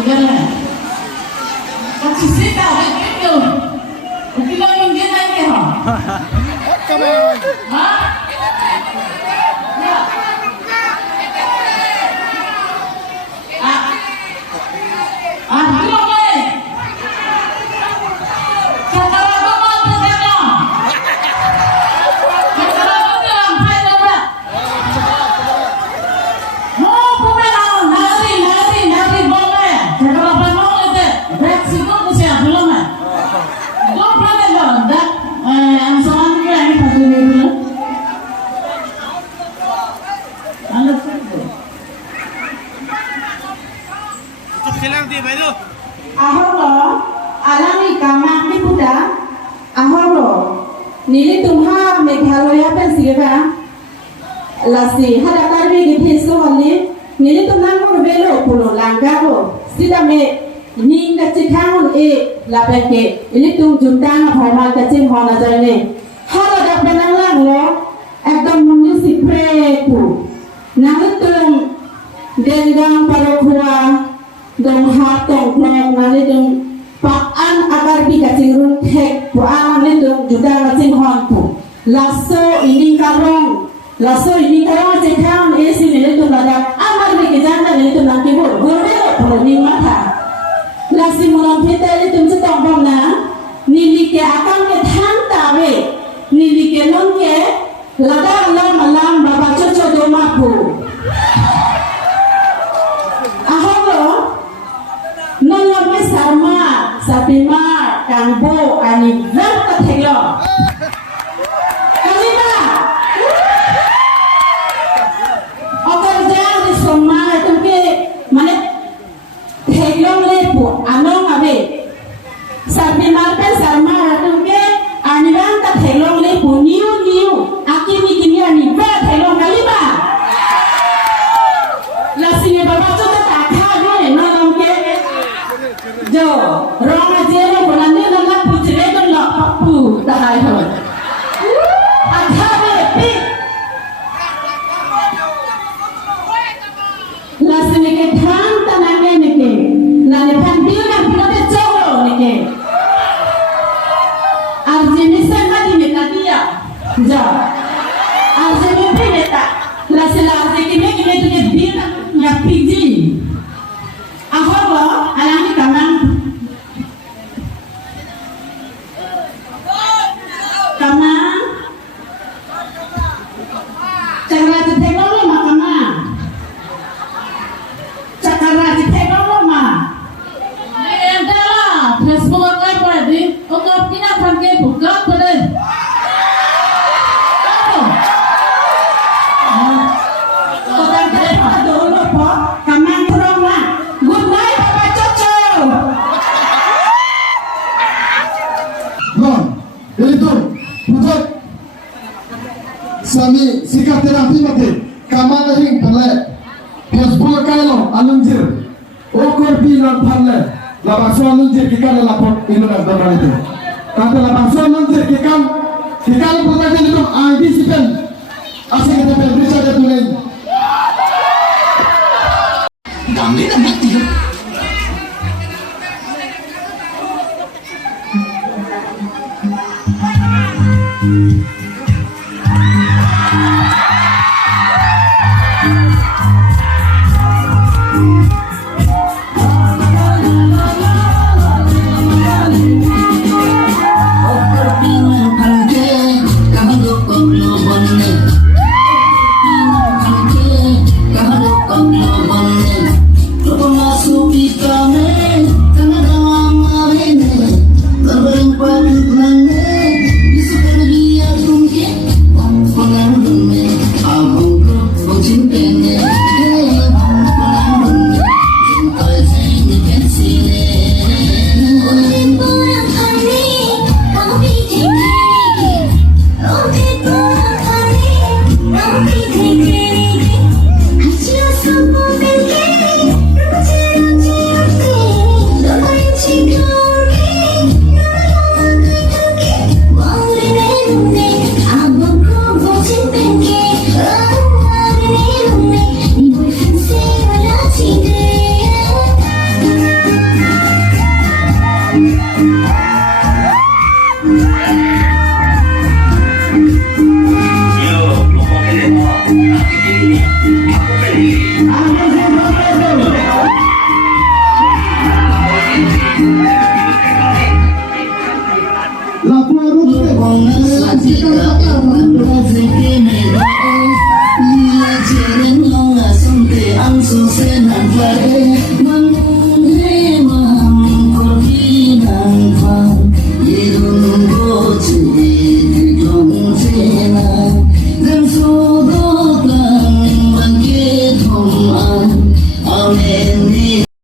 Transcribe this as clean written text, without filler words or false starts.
Gimana? Kasih sih tahu itu. Mungkin lagi dia naik ya. Hah? Ya. Belum boleh. Sekarang kamu berjalan. Sekarang kamu lampai coba. Mau pulang nari boleh. Sekarang kamu itu Meksiko usia belum ya? Belum boleh dong. Dah, ansaman kita ini satu dulu. Anda satu. Ikut silang di bayu. Ahoro, alami kamaki puda. Ahoro, nili tumha Meghalaya pensiga. Lasi hada karbi gitu soalnya. Nili tumha mau belo pulo langgaro. Sida me ninga cikangun lapeke. Ini tum juntang formal kecil hona jane. Hada dak benang lang lo. Ekdom musik preku. Nangitung denggang parokua. Dong hatong klong nali dong paan agar bi kacing runtek puan nali dong juda kacing honpu lasso ini karong cekang esi nili dong lada amar bi kejanda nili dong nanti bor gorelo poni mata lasi mulong pita nili dong cetong bom na nili ke akang ke thanta we nili ke non ke lada alam baba coco do mapu Nolong sama sapima kangbo ani verta teglo. Kalima. Oke jangan disoma itu ke mana teglo lepo anong abe. Sapima kan sama itu ke ani verta teglo lepo niu akimi ani verta teglo kalima. Lasine baba tu tak kah nolong ke Jo, rong aja lo berani nak pucere kan lo papu dah hai hon. Ada bepi. Lasne ke thang tanane nike, lane pantiu na punote cholo nike. Arjini semadi neta dia, jo. Arjini pe neta, lasne arjini kime tu ke dia na piji. Ahobo alami kamang cakra jethego lo makama cakra jethego lo ma Entahlah, Facebook apa pada di, untuk kita pakai buka pada. kotak telepon dulu po kamang kurang lah good night papa coco Non, itu budak sami sikap terapi mati kamana hing pale Facebook kailo alunjir okor bilan pale labaso alunjir kikal lapor inu na damar itu kata labaso alunjir kikal budak itu ID sipen asing kita bisa ada tulen Kami nak mati kan?